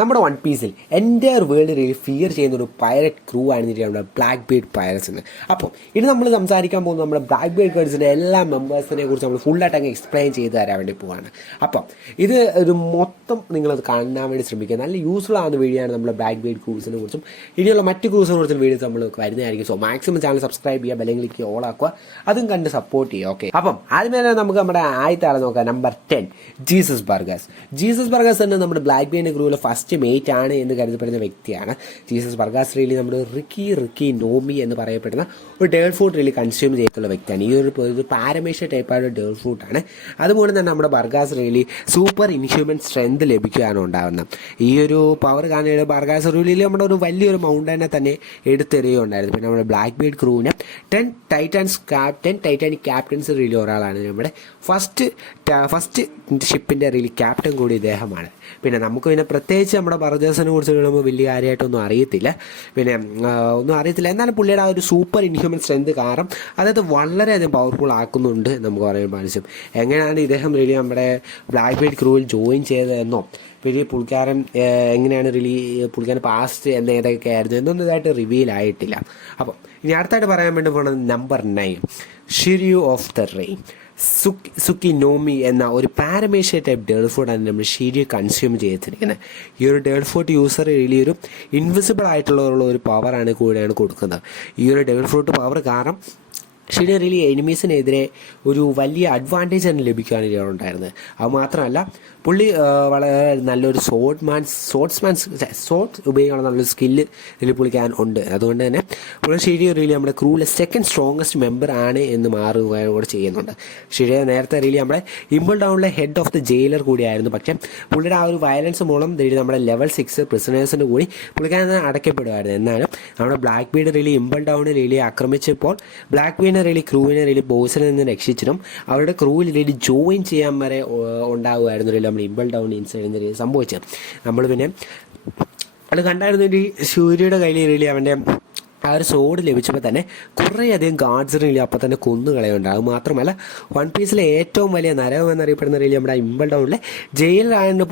നമ്മുടെ വൺ പീസിൽ entire world really fear ചെയ്യുന്ന ഒരു പൈററ്റ് ക്രൂ ആണ് നമ്മുടെ ബ്ലാക്ക് ബീഡ് പൈററ്റ്സ് എന്ന്. അപ്പം ഇത് നമ്മൾ സംസാരിക്കാൻ പോകുന്നത് നമ്മുടെ ബ്ലാക്ക് ബീഡ് പൈററ്റ്സിൻ്റെ എല്ലാ മെമ്പേഴ്സിനെ കുറിച്ച് നമ്മൾ ഫുള്ളായിട്ട് അങ്ങ് എക്സ്പ്ലെയിൻ ചെയ്ത് തരാൻ വേണ്ടി പോവാണ്. അപ്പം ഇത് ഒരു മൊത്തം നിങ്ങളത് കാണാൻ വേണ്ടി ശ്രമിക്കുക. നല്ല യൂസ്ഫുൾ ആകുന്ന വീഡിയോയാണ് നമ്മുടെ ബ്ലാക്ക് ബീഡ് ക്രൂസിനെ കുറിച്ചും ഇനിയുള്ള മറ്റ് ക്രൂസിനെ കുറിച്ചും വീഡിയോസ് നമ്മൾ വരുന്നതായിരിക്കും. സോ മാക്സിമം ചാനൽ സബ്സ്ക്രൈബ് ചെയ്യുക, ബെല്ലിംഗ് ക്ലിക്ക് ഓൾ ആക്കുക, അതും കണ്ട് സപ്പോർട്ട് ചെയ്യുക. ഓക്കെ, അപ്പം ആദ്യമേ തന്നെ നമുക്ക് നമ്മുടെ ആദ്യത്തെ ആളെ നോക്കാം. Number 10 Jesus burgers. Jesus burgers തന്നെ നമ്മുടെ ബ്ലാക്ക് ബീഡിൻ്റെ ക്രൂവിലെ ഫസ്റ്റ് മേറ്റ് ആണ് എന്ന് കരുതപ്പെടുന്ന വ്യക്തിയാണ്. ജീസസ് ബർഗേഴ്സ് റിയലി നമ്മുടെ റിക്കി നോമി എന്ന് പറയപ്പെടുന്ന ഒരു ഡേൾ ഫ്രൂട്ട് റിയലി കൺസ്യൂം ചെയ്തിട്ടുള്ള വ്യക്തിയാണ്. ഈ ഒരു പാരമേഷ്യ ടൈപ്പായ ഡേൾ ഫ്രൂട്ടാണ്. അതുപോലെ തന്നെ നമ്മുടെ burgers really super inhuman strength ലഭിക്കുകയാണ് ഉണ്ടാകുന്നത്. ഈ ഒരു പവർ കാരണം ബർഗേഴ്സ് റിയലി നമ്മുടെ ഒരു വലിയൊരു മൗണ്ടനെ തന്നെ എടുത്തെറിയുകയുണ്ടായിരുന്നു. പിന്നെ നമ്മുടെ ബ്ലാക്ക് ബീഡ് ക്രൂവിന് 10 ടൈറ്റാനിക് ക്യാപ്റ്റൻസ് റിയലി ഒരാളാണ്. നമ്മുടെ ഫസ്റ്റ് ഷിപ്പിൻ്റെ റിയലി ക്യാപ്റ്റൻ കൂടി ഇദ്ദേഹമാണ്. പിന്നെ നമുക്ക് പിന്നെ പ്രത്യേകിച്ച് നമ്മുടെ ബർഗേഴ്സിനെ കുറിച്ച് നമ്മൾ വലിയ കാര്യമായിട്ടൊന്നും അറിയത്തില്ല. എന്നാലും പുള്ളിയുടെ ആ ഒരു സൂപ്പർ ഇൻഹ്യൂമൻ സ്ട്രെങ്ത് കാരണം അതായത് വളരെയധികം പവർഫുൾ ആക്കുന്നുണ്ട് നമുക്ക് പറയാൻ സാധിക്കും. എങ്ങനെയാണ് ഇദ്ദേഹം റിയലി നമ്മുടെ ബ്ലാക്ക് ബീഡ് ക്രൂവിൽ ജോയിൻ ചെയ്തതെന്നോ പിന്നെ പുള്ളിക്കാരൻ എങ്ങനെയാണ് പുള്ളിക്കാരൻ പാസ്റ്റ് ഏതൊക്കെ ആയിരുന്നു എന്നൊന്നും ഇതായിട്ട് റിവീൽ ആയിട്ടില്ല. അപ്പം ഇനി അടുത്തായിട്ട് പറയാൻ വേണ്ടി പോകുന്നത് number 9 Shiryu of the rain. സുക്കി നോമി എന്ന ഒരു പാരമേഷ്യ ടൈപ്പ് ഡേൾ ഫ്രൂട്ടാണ് നമ്മൾ ഷിര്യു കൺസ്യൂം ചെയ്തിരിക്കുന്നത്. ഈ ഒരു ഡേൾ ഫ്രൂട്ട് യൂസർ റിയലി ഒരു ഇൻവിസിബിൾ ആയിട്ടുള്ള ഒരു പവറാണ് കൂടെയാണ് കൊടുക്കുന്നത്. ഈ ഒരു ഡേൾ ഫ്രൂട്ട് പവർ കാരണം ഷിര്യു റിയലി എനിമീസിനെതിരെ ഒരു വലിയ അഡ്വാൻറ്റേജ് തന്നെ ലഭിക്കുകയാണ് ഉണ്ടായിരുന്നത്. അത് മാത്രമല്ല പുള്ളി വളരെ നല്ലൊരു സോട്ട്സ് ഉപയോഗിക്കാനുള്ള നല്ലൊരു സ്കില്ല് ഇതിൽ പുള്ളിക്കാൻ ഉണ്ട്. അതുകൊണ്ട് തന്നെ പുള്ളി ഷിര്യു റിയലി നമ്മുടെ ക്രൂവിലെ സെക്കൻഡ് സ്ട്രോങ്ങസ്റ്റ് മെമ്പർ ആണ് എന്ന് മാറുകയും കൂടെ ചെയ്യുന്നുണ്ട്. ഷിര്യു നേരത്തെ റിയലി നമ്മുടെ ഇമ്പിൾ ഡൗണിലെ ഹെഡ് ഓഫ് ദി ജയിലർ കൂടിയായിരുന്നു. പക്ഷേ പുള്ളിയുടെ ആ ഒരു വയലൻസ് മൂലം നമ്മുടെ ലെവൽ 6 പ്രിസണേഴ്സിൻ്റെ കൂടി പുള്ളിക്കാൻ അടയ്ക്കപ്പെടുമായിരുന്നു. എന്നാലും നമ്മുടെ ബ്ലാക്ക് ബീഡ് റിയലി ഇമ്പിൾ ഡൗണിൽ റിയലി ആക്രമിച്ചപ്പോൾ ബ്ലാക്ക് ബീഡിനെ റിയലി ക്രൂവിനെ റിയലി ബോസിൽ നിന്ന് രക്ഷിച്ചിട്ടും അവരുടെ ക്രൂവിൽ റിയലി ജോയിൻ ചെയ്യാൻ വരെ ഉണ്ടാകുമായിരുന്നു റിയലി നമ്മൾ ഇമ്പിൾ ഡൗൺ ഇൻസൈഡിൽ സംഭവിച്ചത്. നമ്മൾ പിന്നെ അത് കണ്ടായിരുന്നു. ഈ സൂര്യയുടെ കയ്യിൽ റിയലി അവൻ്റെ ആ ഒരു സോഡ് ലഭിച്ചപ്പോൾ തന്നെ കുറേയധികം ഗാർഡ്സിനില്ല അപ്പം തന്നെ കൊന്നുകളയുണ്ട്. അത് മാത്രമല്ല വൺ പീസിലെ ഏറ്റവും വലിയ നരകം എന്നറിയപ്പെടുന്ന രീതിയിൽ നമ്മുടെ ഇമ്പിൾ ഡൗണിലെ ജയിലറായതുകൊണ്ട്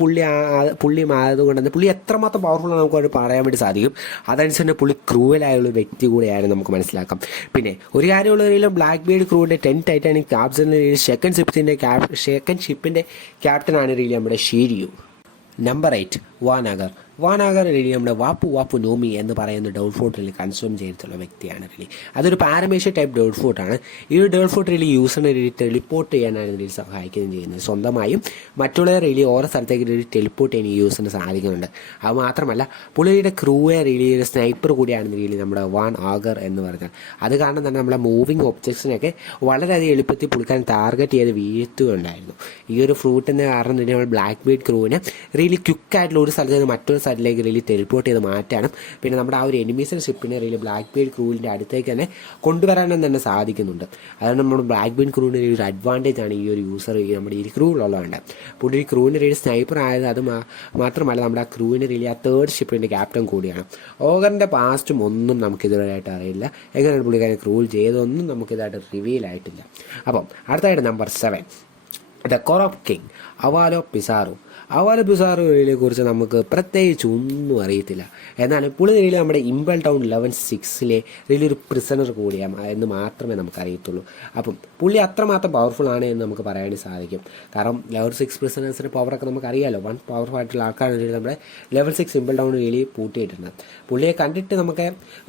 പുള്ളി ആയതുകൊണ്ട് തന്നെ പുള്ളി എത്രമാത്രം പവർഫുൾ ആണ് നമുക്ക് പറയാൻ വേണ്ടി സാധിക്കും. അതനുസരിച്ച് പുള്ളി ക്രൂവലായുള്ള വ്യക്തി കൂടെയായിരുന്നു നമുക്ക് മനസ്സിലാക്കാം. പിന്നെ ഒരു കാര്യമുള്ള രീതിയിലും ബ്ലാക്ക് ബീഡ് ക്രൂവിൻ്റെ 10 ടൈറ്റാനിക് ക്യാപ്റ്റൻ്റെ സെക്കൻഡ് ഷിപ്പിൻ്റെ ക്യാപ്റ്റനാണ് രീതി നമ്മുടെ ഷിര്യു. നമ്പർ 8 വാനാഗർ റിയലി നമ്മുടെ വാപ്പു നോമി എന്ന് പറയുന്ന ഡേൾ ഫ്രൂട്ട് കൺസ്യൂം ചെയ്തിട്ടുള്ള വ്യക്തിയാണ് റിയലി. അതൊരു പാരമേഷ്യ ടൈപ്പ് ഡേൾ ഫ്രൂട്ടാണ്. ഈ ഒരു ഡേൾ ഫ്രൂട്ട് റിയലി യൂസറിനെ റിയലി ടെലിപ്പോർട്ട് ചെയ്യാനാണ് റിയലി സഹായിക്കുകയും ചെയ്യുന്നത്. സ്വന്തമായും മറ്റുള്ള റിയലി ഓരോ സ്ഥലത്തേക്ക് റിയലി ടെലിപ്പോർട്ട് ചെയ്യാൻ ഈ യൂസറിന് സാധിക്കുന്നുണ്ട്. അത് മാത്രമല്ല പുള്ളിയുടെ ക്രൂവെ റിയലി ഒരു സ്നൈപ്പർ കൂടിയാണ് റിയലി നമ്മുടെ വാൻ ആഗർ എന്ന് പറഞ്ഞാൽ. അത് കാരണം തന്നെ നമ്മുടെ മൂവിങ് ഒബ്ജക്ട്സിനൊക്കെ വളരെയധികം എളുപ്പത്തിൽ പുള്ളിക്കാൻ ടാർഗറ്റ് ചെയ്ത് വീഴ്ത്തുകയുണ്ടായിരുന്നു. ഈ ഒരു ഫ്രൂട്ടിൻ്റെ കാരണം തന്നെ നമ്മൾ ബ്ലാക്ക് ബീഡ് ക്രൂവിനെ റിയലി ക്വിക്കായിട്ടുള്ള ഒരു സ്ഥലത്ത് നിന്ന് മറ്റൊരു സൈഡിലേക്ക് റിയലി ടെലിപ്പോർട്ട് ചെയ്ത് മാറ്റാനും പിന്നെ നമ്മുടെ ആ ഒരു എനിമീസിൻ്റെ ഷിപ്പിനെ റിയലി ബ്ലാക്ക് ബീഡ് ക്രൂവിൻ്റെ അടുത്തേക്ക് തന്നെ കൊണ്ടുവരാനും തന്നെ സാധിക്കുന്നുണ്ട്. അതാണ് നമ്മുടെ ബ്ലാക്ക് ബീഡ് ക്രൂവിൻ്റെ ഒരു അഡ്വാൻറ്റേജ് ആണ് ഈ ഒരു യൂസർ നമ്മുടെ ഈ ക്രൂവിലുള്ളതുകൊണ്ട്. പുള്ളി ക്രൂവിൻ്റെ റിയലി സ്നൈപ്പർ ആയത് അത് മാത്രമല്ല നമ്മുടെ ആ ക്രൂവിൻ്റെ റിയലി ആ 3rd ഷിപ്പിൻ്റെ ക്യാപ്റ്റൻ കൂടിയാണ്. ഓഗറിൻ്റെ പാസ്റ്റും ഒന്നും നമുക്കിതുവരെയായിട്ട് അറിയില്ല. എങ്ങനെയാണ് പുള്ളിക്കാരൻ ക്രൂവിൽ ചെയ്തതൊന്നും നമുക്കിതായിട്ട് റിവീൽ ആയിട്ടില്ല. അപ്പം അടുത്തായിട്ട് നമ്പർ 7 ദ കൊറപ്റ്റ് കിങ് അവാലോ പിസാറോയെ കുറിച്ച് നമുക്ക് പ്രത്യേകിച്ച് ഒന്നും അറിയത്തില്ല. എന്നാലും പുള്ളി റിയലി നമ്മുടെ ഇമ്പിൾ ടൗൺ 11-6 റിയലി ഒരു പ്രിസണർ കൂടിയാണ് എന്ന് മാത്രമേ നമുക്കറിയത്തുള്ളൂ. അപ്പം പുള്ളി അത്രമാത്രം പവർഫുൾ ആണ് എന്ന് നമുക്ക് പറയാൻ സാധിക്കും. കാരണം ലെവൽ 6 പ്രിസണേഴ്സിൻ്റെ പവറൊക്കെ നമുക്കറിയാമല്ലോ. വൺ പവർഫുൾ ആയിട്ടുള്ള ആൾക്കാരാണ് നമ്മുടെ ലെവൽ 6 ഇമ്പിൾ ടൗൺ റിയലി പൂട്ടിയിട്ടുണ്ട്. പുള്ളിയെ കണ്ടിട്ട് നമുക്ക്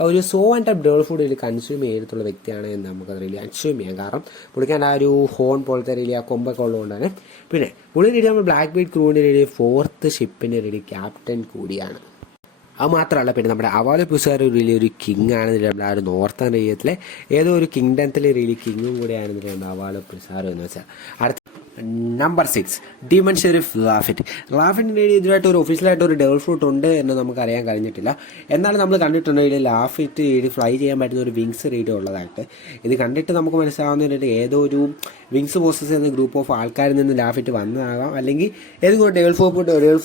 ഒരു type devil fruit really consume ചെയ്തിട്ടുള്ള വ്യക്തിയാണ് എന്ന് നമുക്ക് റിയലി അസ്യൂം ചെയ്യാം. കാരണം പുള്ളിക്കാൻ ആ ഒരു ഹോൺ പോലത്തെ റിയലി ആ കൊമ്പൊക്കെ ഉള്ളതുകൊണ്ടാണ്. പിന്നെ പുള്ളി റിയലി നമ്മൾ ബ്ലാക്ക് ബീഡ് ക്രൂവിൻ്റെ റിയലി 4th ഷിപ്പിൻ്റെ റിയലി ക്യാപ്റ്റൻ കൂടിയാണ്. അത് മാത്രമല്ല പിന്നെ നമ്മുടെ അവാലോ പിസാറോ റിയലി ഒരു കിങ് ആണ്. നമ്മുടെ ആ ഒരു നോർത്തേൺ ഏരിയത്തിലെ ഏതോ ഒരു കിങ്ഡത്തിലെ റിയലി കിങ്ങും കൂടെയാണ് നമ്മുടെ അവാലോ പിസാറോ എന്ന് വെച്ചാൽ. അടുത്ത നമ്പർ 6 ഡീമൺ ഷെറിഫ് ലാഫിറ്റിൻ്റെ ഇതുമായിട്ട് ഒരു ഒഫീഷ്യലായിട്ട് ഒരു ഡേൾ ഫ്രൂട്ട് ഉണ്ട് എന്ന് നമുക്ക് അറിയാൻ കഴിഞ്ഞിട്ടില്ല. എന്നാലും നമ്മൾ കണ്ടിട്ടുണ്ട് ഇതിൽ ലാഫിറ്റ് ഫ്ലൈ ചെയ്യാൻ പറ്റുന്ന ഒരു വിങ്സ് റീഡ് ഉള്ളതായിട്ട്. ഇത് കണ്ടിട്ട് നമുക്ക് മനസ്സിലാവുന്നതിനായിട്ട് ഏതോ ഒരു വിങ്സ് പോസസ് ചെയ്യുന്ന ഗ്രൂപ്പ് ഓഫ് ആൾക്കാരിൽ നിന്ന് ലാഫിറ്റ് വന്നതാകാം, അല്ലെങ്കിൽ ഏതെങ്കിലും ഡേൾ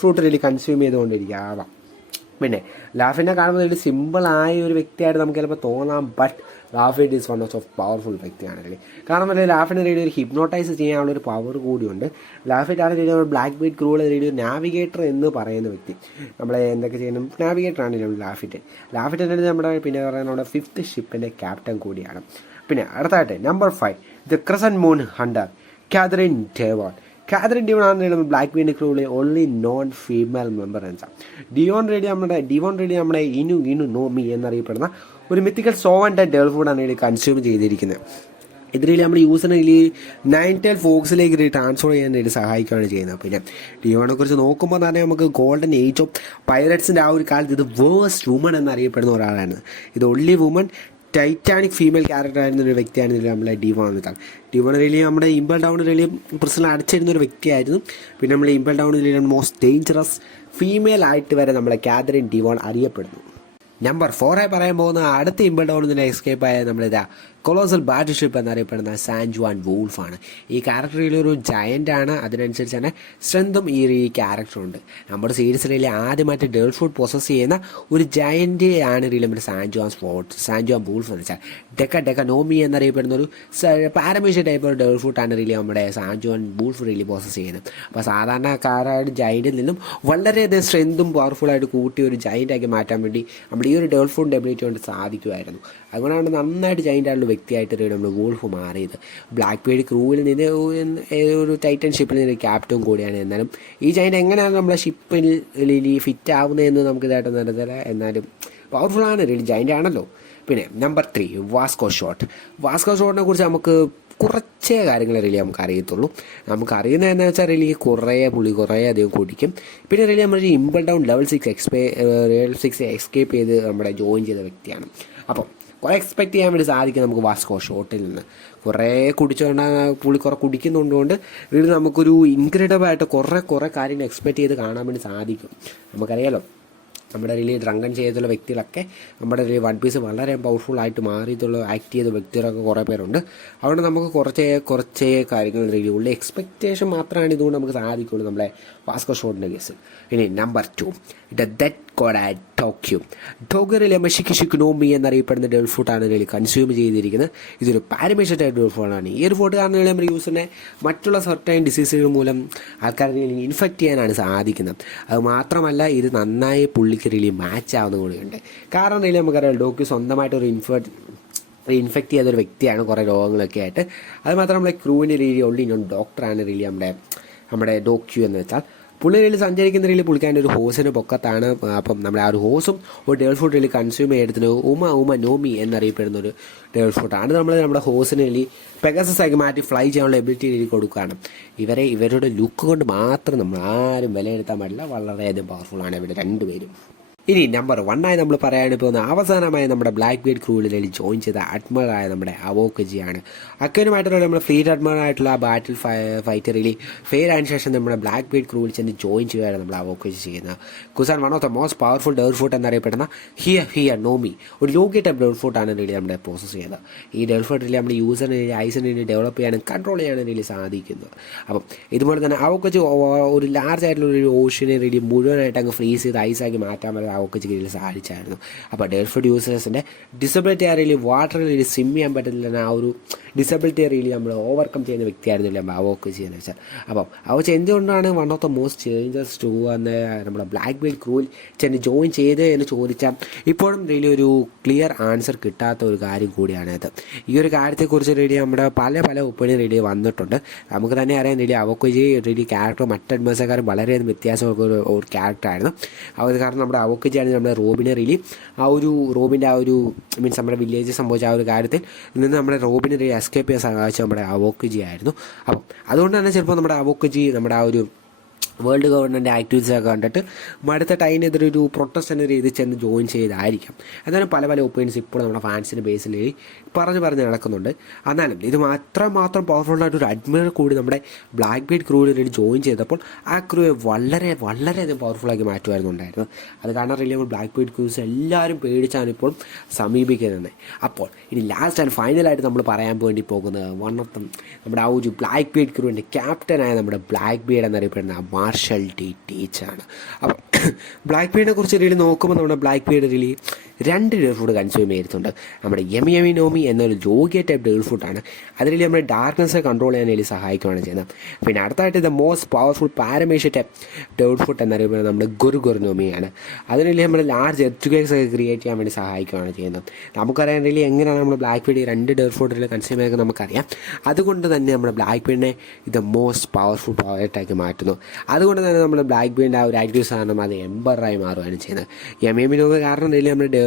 ഫ്രൂട്ട് റിയലി കൺസ്യൂം ചെയ്തുകൊണ്ടിരിക്കുക ആവാം. പിന്നെ ലാഫിനെ കാണുമ്പോൾ ഒരു സിമ്പിളായ ഒരു വ്യക്തിയായിട്ട് നമുക്ക് ചിലപ്പോൾ തോന്നാം, but Laffitte is one of powerful വ്യക്തിയാണ് really. കാരണം അല്ലെങ്കിൽ ലാഫിനെ റേഡിയോ ഒരു ഹിപ്നോട്ടൈസ് ചെയ്യാനുള്ള ഒരു പവർ കൂടിയുണ്ട്. ലാഫിഡ് ആണ് റേഡിയോ ബ്ലാക്ക് ബീറ്റ് ക്രൂവിലെ റേഡിയോ നാവിഗേറ്റർ എന്ന് പറയുന്ന വ്യക്തി. നമ്മളെ എന്തൊക്കെ ചെയ്യണം, നാവിഗേറ്ററാണ് ലാഫിറ്റ്. ലാഫിറ്റ് നമ്മുടെ പിന്നെ പറയുന്നത് നമ്മുടെ 5th ഷിപ്പിൻ്റെ ക്യാപ്റ്റൻ കൂടിയാണ്. പിന്നെ അടുത്തായിട്ട് number 5 the crescent moon hunter Catherine Devon. Catherine Devon ആണ് ബ്ലാക്ക് ബീറ്റ് ക്രൂവിലെ ഓൺലി നോൺ ഫീമെയിൽ മെമ്പർ എന്ന്. ഡിവോൺ റേഡിയോ നമ്മുടെ ഇനു നോമി എന്നറിയപ്പെടുന്ന ഒരു മിത്തിക്കൽ സോവൻ്റെ ഡേൾ ഫുഡാണ് ഇതിൽ കൺസ്യൂം ചെയ്തിരിക്കുന്നത്. ഇതിൽ നമ്മൾ യൂസിനെ ഇതിൽ 9 ഫോക്സിലേക്ക് ട്രാൻസ്ഫർ ചെയ്യാൻ വേണ്ടി സഹായിക്കുകയാണ് ചെയ്യുന്നത്. പിന്നെ ഡിയോനെ കുറിച്ച് നോക്കുമ്പോൾ തന്നെ നമുക്ക് ഗോൾഡൻ ഏജ് ഓഫ് പൈററ്റ്സിൻ്റെ ആ ഒരു കാലത്ത് ഇത് വേഴ്സ്റ്റ് വുമൺ എന്നറിയപ്പെടുന്ന ഒരാളാണ്. ഇത് only woman Titanic female character ആയിരുന്ന ഒരു വ്യക്തിയാണ് ഇതിൽ നമ്മളെ ഡിവോൺ നിൽക്കാൻ. ഡിവോൺ റിയലി നമ്മുടെ ഇമ്പൽ ഡൗൺ റിയലി പ്രശ്നം അടച്ചിരുന്ന ഒരു വ്യക്തിയായിരുന്നു. പിന്നെ നമ്മൾ Impel Down really most dangerous female ആയിട്ട് വരെ നമ്മളെ കാതറിൻ ഡിവോൺ അറിയപ്പെടുന്നു. നമ്പർ 4 പറയാൻ പോകുന്ന അടുത്ത ഇമ്പൽ ഡൗണിൽ നിന്ന് എസ്കേപ്പ് ആയ നമ്മളിതാ കൊളോസൽ ബാറ്റിൽ ഷിപ്പ് എന്നറിയപ്പെടുന്ന സാൻ ജുവാൻ വൂൾഫാണ്. ഈ ക്യാരക്ടറിൽ ഒരു ജയൻ്റ് ആണ്, അതിനനുസരിച്ച് തന്നെ സ്ട്രെങ്തും ഈ ക്യാരക്ടറുണ്ട്. നമ്മുടെ സീരീസിൽ ആദ്യമായിട്ട് ഡേൾ ഫുഡ് പൊസസ് ചെയ്യുന്ന ഒരു ജയൻ്റ് ആണ് റിയലി നമ്മുടെ സാൻ ജുവാൻ വൂൾഫ് എന്ന് വെച്ചാൽ ഡെക്ക നോമി എന്നറിയപ്പെടുന്ന ഒരു പാരമീഷ്യ ടൈപ്പ് ഒരു ഡേൾ ഫുഡാണ് റിയലി നമ്മുടെ San Juan wolf really possess ചെയ്യുന്നത്. അപ്പോൾ സാധാരണക്കാരായിട്ട് ജയൻറ്റിൽ നിന്നും വളരെയധികം സ്ട്രെങ്തും പവർഫുള്ളായിട്ട് കൂട്ടി ഒരു ജയൻ്റാക്കി മാറ്റാൻ വേണ്ടി നമ്മൾ ഈ ഒരു ഡേൾ ഫുഡിൻ്റെ എബിലിറ്റി കൊണ്ട് സാധിക്കുമായിരുന്നു. അതുകൊണ്ടാണ് നന്നായിട്ട് ജയൻ്റ് ആയിട്ടുള്ള വ്യക്തിയായിട്ട് നമ്മൾ വൂൾഫ് മാറിയത്. ബ്ലാക്ക് ബീഡ് ക്രൂവിൽ നിന്ന് ഒരു ടൈറ്റൻ ഷിപ്പിൽ നിന്ന് ക്യാപ്റ്റൻ കൂടിയാണ്. എന്നാലും ഈ ജയൻ്റ് എങ്ങനെയാണ് നമ്മളെ ഷിപ്പിൽ ഫിറ്റ് ആവുന്നതെന്ന് നമുക്ക് ഇതായിട്ട് നടത്തില്ല, എന്നാലും പവർഫുള്ളാണ്, റിയലി ജയൻ്റ് ആണല്ലോ. പിന്നെ നമ്പർ 3 വാസ്കോ ഷോട്ടിനെ കുറിച്ച് നമുക്ക് കുറച്ചേ കാര്യങ്ങൾ റിയലി നമുക്ക് അറിയത്തുള്ളൂ. നമുക്ക് അറിയുന്നത് എന്താ വെച്ചാൽ റിയലി കുറേ അധികം കുടിക്കും. പിന്നെ റിയലി നമ്മൾ ഇമ്പൽ ഡൗൺ ലെവൽ 6 എസ്കേപ്പ് ചെയ്ത് നമ്മുടെ ജോയിൻ ചെയ്ത വ്യക്തിയാണ്. അപ്പം കുറേ എക്സ്പെക്ട് ചെയ്യാൻ വേണ്ടി സാധിക്കും നമുക്ക് വാസ്കോ ഷോട്ടിൽ നിന്ന്. കുറേ പുള്ളി കുറേ കുടിക്കുന്നതുകൊണ്ട് ഇതിൽ നമുക്കൊരു ഇൻക്രെഡിബിൾ ആയിട്ട് കുറേ കാര്യങ്ങൾ എക്സ്പെക്ട് ചെയ്ത് കാണാൻ വേണ്ടി സാധിക്കും. നമുക്കറിയാലോ നമ്മുടെ റിയലി ഡ്രങ്കൺ ചെയ്തിട്ടുള്ള വ്യക്തികളൊക്കെ നമ്മുടെ റിയലി വൺ പീസ് വളരെ പവർഫുള്ളായിട്ട് മാറിയിട്ടുള്ള ആക്ട് ചെയ്ത വ്യക്തികളൊക്കെ കുറേ പേരുണ്ട്. അതുകൊണ്ട് നമുക്ക് കുറച്ചേ കാര്യങ്ങൾ റിയലി ഉള്ള എക്സ്പെക്റ്റേഷൻ മാത്രമാണ് ഇതുകൊണ്ട് നമുക്ക് സാധിക്കുള്ളൂ നമ്മളെ വാസ്കോ ഷോട്ടിൻ്റെ കേസിൽ. ഇനി number 2 the dead god at Tokyo മെഷിക്ക് നോമി എന്നറിയപ്പെടുന്ന ഡേൾ ഫുഡാണ് റിയലി കൺസ്യൂം ചെയ്തിരിക്കുന്നത്. ഇതൊരു പാരമീഷ്യ ടൈപ്പ് ഡേൾ ഫുഡാണ്. ഈ ഒരു ഫുഡ് കാരണം നമ്മുടെ യൂസിനെ മറ്റുള്ള സർട്ടൈൻ ഡിസീസുകൾ മൂലം ആൾക്കാരെ ഇൻഫെക്റ്റ് ചെയ്യാനാണ് സാധിക്കുന്നത്. അത് മാത്രമല്ല ഇത് നന്നായി പുള്ളിക്ക് റിയലി മാച്ച് ആവുന്ന കൂടിയുണ്ട്. കാരണം റിയലി നമുക്കറിയാം ഡോക്യു സ്വന്തമായിട്ടൊരു ഇൻഫെക്റ്റ് ചെയ്തൊരു വ്യക്തിയാണ് കുറേ രോഗങ്ങളൊക്കെ ആയിട്ട്. അത് മാത്രം നമ്മളെ ക്രൂവിൻ്റെ രീതി ഉള്ളി ഡോക്ടറാണ് റിയലി നമ്മുടെ ഡോക്യു എന്ന് വെച്ചാൽ പുള്ളി റിയലി സഞ്ചരിക്കുന്ന രീതിയിൽ പുള്ളിക്കാൻ്റെ ഒരു ഹോസിന് പൊക്കത്താണ്. അപ്പം നമ്മുടെ ആ ഒരു ഹോസും ഒരു ഡേൾ ഫുഡ് റിയലി കൺസ്യൂം ചെയ്തെടുത്തിന് ഉമ നോമി എന്നറിയപ്പെടുന്ന ഒരു ഡേൾ ഫുഡാണ്. നമ്മുടെ ഹോസിന് റിയലി പെഗസസ് ആക്കി മാറ്റി ഫ്ലൈ ചെയ്യാനുള്ള എബിലിറ്റി റിയലി കൊടുക്കുകയാണ്. ഇവരുടെ ലുക്ക് കൊണ്ട് മാത്രം നമ്മൾ ആരും വിലയിരുത്താൻ പാടില്ല, വളരെയധികം പവർഫുള്ളാണ് ഇവർ രണ്ടുപേരും. ഇനി നമ്പർ 1 നമ്മൾ പറയാനാണ് പോകുന്ന അവസാനമായി നമ്മുടെ ബ്ലാക്ക് ബീഡ് ക്രൂവിൽ ജോയിൻ ചെയ്ത അഡ്മിറലായ നമ്മുടെ അവോക്കജിയാണ്. അക്കനുമായിട്ടുള്ള നമ്മുടെ ഫ്ലീറ്റ് അഡ്മിറലായിട്ടുള്ള ആ ബാറ്റിൽ ഫൈറ്ററിൽ ഫെയിൽ ആയതിനു ശേഷം നമ്മുടെ ബ്ലാക്ക് ബീഡ് ക്രൂവിൽ ചെന്ന് ജോയിൻ ചെയ്യുകയാണ് നമ്മൾ അവോക്കജി ചെയ്യുന്നത്. Kuzan one of the most powerful devil fruit എന്നറിയപ്പെടുന്ന ഹിയ നോമി ഒരു ലോഗി ടൈപ്പ് ഡേൾ ഫുഡാണ് റിയലി നമ്മുടെ പ്രോസസ്സ് ചെയ്യുന്നത്. ഈ ഡേൾ ഫുഡ് റിയലി നമ്മുടെ യൂസറിന് ഐസിന് ഡെവലപ്പ് ചെയ്യാനും കൺട്രോൾ ചെയ്യാനും റിയലി സാധിക്കുന്നത്. അപ്പം ഇതുപോലെ തന്നെ അവോക്കജി ഒരു ലാർജ് ആയിട്ടുള്ള ഒരു ഓഷ്യനെ റിയലി മുഴുവനായിട്ട് അങ്ങ് ഫ്രീസ് ചെയ്ത് ഐസാക്കി മാറ്റാൻ പറ്റും അവോക്കജി കീഴിൽ സാധിച്ചായിരുന്നു. അപ്പോൾ ഡേൾ ഫുഡ് യൂസേഴ്സിൻ്റെ ഡിസബിലിറ്റി അറിയില്ല വാട്ടറിൽ സ്വിം ചെയ്യാൻ പറ്റുന്നില്ല, ആ ഒരു ഡിസബിലിറ്റി അറിയില്ല നമ്മൾ ഓവർകം ചെയ്യുന്ന വ്യക്തിയായിരുന്നില്ല അവോക്കജി എന്ന് വെച്ചാൽ. അപ്പം അവച്ച് എന്തുകൊണ്ടാണ് one of the most changes to എന്ന് നമ്മുടെ ബ്ലാക്ക് ബീഡ് ക്രൂവിൽ ചെന്ന് ജോയിൻ ചെയ്ത് എന്ന് ചോദിച്ചാൽ ഇപ്പോഴും റിയലി ഒരു ക്ലിയർ ആൻസർ കിട്ടാത്ത ഒരു കാര്യം കൂടിയാണിത്. ഈ ഒരു കാര്യത്തെക്കുറിച്ച് റിയലി നമ്മുടെ പല ഒപ്പീനിയൻ റിയലി വന്നിട്ടുണ്ട്. നമുക്ക് തന്നെ അറിയാം റിയലി അവോക്കജി റിയലി ക്യാരക്ടർ മറ്റ് അഡ്മിറേഴ്സുകാരും വളരെയധികം വ്യത്യാസമുള്ള ഒരു ക്യാരക്ടറായിരുന്നു. അത് കാരണം നമ്മുടെ അവോക്കജിയാണ് നമ്മുടെ റോബിനെ റിയലി റോബിൻ്റെ മീൻസ് നമ്മുടെ വില്ലേജിൽ സംഭവിച്ച ആ ഒരു കാര്യത്തിൽ നിന്ന് നമ്മുടെ റോബിനെ റിയലി എസ്കേപ്പ് ചെയ്യാൻ സഹായിച്ച നമ്മുടെ അവോക്കജി ആയിരുന്നു. അപ്പം അതുകൊണ്ട് തന്നെ ചിലപ്പോൾ നമ്മുടെ അവോക്കജി നമ്മുടെ ആ ഒരു വേൾഡ് ഗവൺമെൻറ് ആക്ടിവിറ്റീസൊക്കെ കണ്ടിട്ട് മടുത്തിട്ട് അതിനെതിരെ ഒരു പ്രൊട്ടസ്റ്റ് എന്ന രീതിയിൽ ചെന്ന് ജോയിൻ ചെയ്തായിരിക്കാം. എന്നാലും പല ഒപ്പീനിയൻസ് ഇപ്പോൾ നമ്മുടെ ഫാൻസിൻ്റെ ബേസിൽ പറഞ്ഞ് നടക്കുന്നുണ്ട്. എന്നാലും ഇത് മാത്രം പവർഫുള്ളായിട്ട് ഒരു അഡ്മിറൽ കൂടി നമ്മുടെ ബ്ലാക്ക് ബീഡ് ക്രൂവിൽ ജോയിൻ ചെയ്തപ്പോൾ ആ ക്രൂയെ വളരെയധികം പവർഫുള്ളാക്കി മാറ്റുമായിരുന്നുണ്ടായിരുന്നു. അത് കാരണം റിയലി നമ്മൾ ബ്ലാക്ക് ബീഡ് ക്രൂസ് എല്ലാവരും പേടിച്ചാണ് ഇപ്പോൾ സമീപിക്കുന്നത്. അപ്പോൾ ഇനി ലാസ്റ്റ് ആൻഡ് ഫൈനലായിട്ട് നമ്മൾ പറയാൻ വേണ്ടി പോകുന്നത് വൺ ഓഫ് നമ്മുടെ ആ ഒരു ബ്ലാക്ക് ബീഡ് ക്രൂവിൻ്റെ ക്യാപ്റ്റനായ നമ്മുടെ ബ്ലാക്ക് ബീഡ് എന്നറിയപ്പെടുന്ന മാർഷൽ ഡി ടീച്ചാണ്. അപ്പം ബ്ലാക്ക് ബീഡിനെ കുറിച്ച് റീലി നോക്കുമ്പോൾ നമ്മുടെ black Bede really 2 devil fruit consume ചെയ്തിട്ടുണ്ട്. നമ്മുടെ യമി നോമി എന്നൊരു ലോഗിയ ടൈപ്പ് ഡേൾ ഫുഡാണ്. അതിൽ നമ്മുടെ ഡാർക്ക്നെസ് കൺട്രോൾ ചെയ്യാൻ വേണ്ടി സഹായിക്കുകയാണ് ചെയ്യുന്നത്. പിന്നെ അടുത്തായിട്ട് the most powerful paramecia type devil fruit എന്നറിയപ്പെടുന്നത് നമ്മുടെ ഗുർനോമിയാണ്. അതിനുള്ളിൽ നമ്മുടെ ലാർജ് എർത്തുകേക്സ് ഒക്കെ ക്രിയേറ്റ് ചെയ്യാൻ വേണ്ടി സഹായിക്കുകയാണ് ചെയ്യുന്നത്. നമുക്കറിയാൻ റീലി എങ്ങനെയാണ് നമ്മൾ ബ്ലാക്ക് ബീഡ് 2 ഡേൾ ഫുഡിൽ കൺസ്യൂം ചെയ്യുന്നത് നമുക്കറിയാം. അതുകൊണ്ട് തന്നെ നമ്മുടെ ബ്ലാക്ക് ബീഡിനെ ഇത് മോസ്റ്റ് പവർഫുൾ പവറായിട്ടാക്കി മാറ്റുന്നു. അതുകൊണ്ട് തന്നെ നമ്മൾ ബ്ലാക്ക് ബീഡിൻ്റെ ആ ഒരു ആക്റ്റീവ് സാധനം അത് എംബറായി മാറുകയാണ് ചെയ്യുന്നത്. യമി നോമി കാരണം റീലി നമ്മുടെ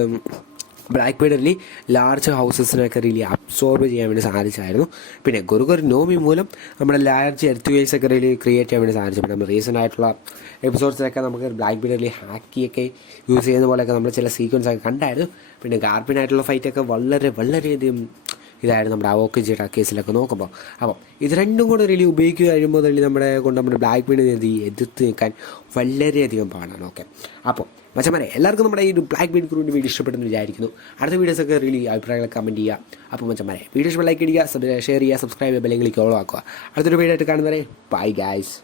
ബ്ലാക്ക് ബീഡിൽ ലാർജ് ഹൗസസിനൊക്കെ റീലി അബ്സോർബ് ചെയ്യാൻ വേണ്ടി സാധിച്ചായിരുന്നു. പിന്നെ ഗുർനോമി മൂലം നമ്മുടെ ലാർജ് എർത്ത് ഒക്കെ റീലി ക്രിയേറ്റ് ചെയ്യാൻ വേണ്ടി സാധിച്ചു. പിന്നെ നമ്മൾ റീസെൻ്റ് ആയിട്ടുള്ള എപ്പിസോഡ്സിലൊക്കെ നമുക്ക് ബ്ലാക്ക് ബീഡിൽ ഹാക്കിയൊക്കെ യൂസ് ചെയ്യുന്ന പോലെയൊക്കെ നമ്മൾ ചില സീക്വൻസ് ഒക്കെ കണ്ടായിരുന്നു. പിന്നെ ഗാർപ്പിനായിട്ടുള്ള ഫൈറ്റൊക്കെ വളരെയധികം ഇതായിരുന്നു നമ്മുടെ അവോക്കജിയുടെ കേസിലൊക്കെ നോക്കുമ്പോൾ. അപ്പം ഇത് രണ്ടും കൂടെ റീലി ഉപയോഗിക്കുക കഴിയുമ്പോൾ റീലി നമ്മുടെ ബ്ലാക്ക് ബീഡിനെ എതിർത്ത് നിൽക്കാൻ വളരെയധികം പാടാണ്. ഓക്കെ, അപ്പോൾ മച്ചന്മാരെ എല്ലാവർക്കും നമ്മുടെ ഈ ബ്ലാക്ക് ബീഡ് ക്രൂവിൻ്റെ വീഡിയോ ഇഷ്ടപ്പെട്ടെന്ന് വിചാരിക്കുന്നു. അടുത്ത വീഡിയോസൊക്കെ റീലി അഭിപ്രായങ്ങൾ കമൻറ്റ് ചെയ്യുക. അപ്പോൾ മച്ചന്മാരെ വീഡിയോസ് ലൈക്ക് ചെയ്യുക, ഷെയർ ചെയ്യുക, സബ്സ്ക്രൈബ് ചെയ്യുക, ബെല്ലിലേക്ക് ഓൾ ആക്കുക. അടുത്തൊരു വീഡിയോ ആയിട്ട് കാണുന്നവരെ ബൈ ഗൈസ്.